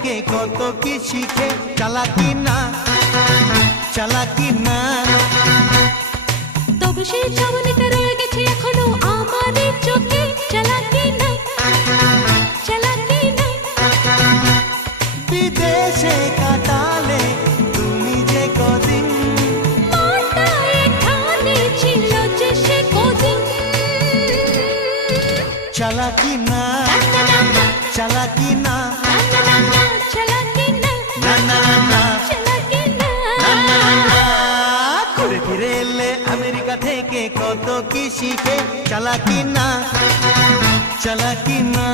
থেকে কত কি শিখে। চালাকি না, চালাকি না, তবে সেই চাবনিটা রয়ে গেছে এখনো আমার চোখে। চালাকি না, চালাকি না। বিদেশে কাটালে তুমি যে কদিন, মনটা এখানে ছিল যে সে কদিন। চালাকি না, না না না চালাকি না, না না না, চালাকি না, না না না, চালাকি না। ঘুরে ফিরে এলে আমেরিকা থেকে কত কি শিখে। চালাকি না, চালাকি না।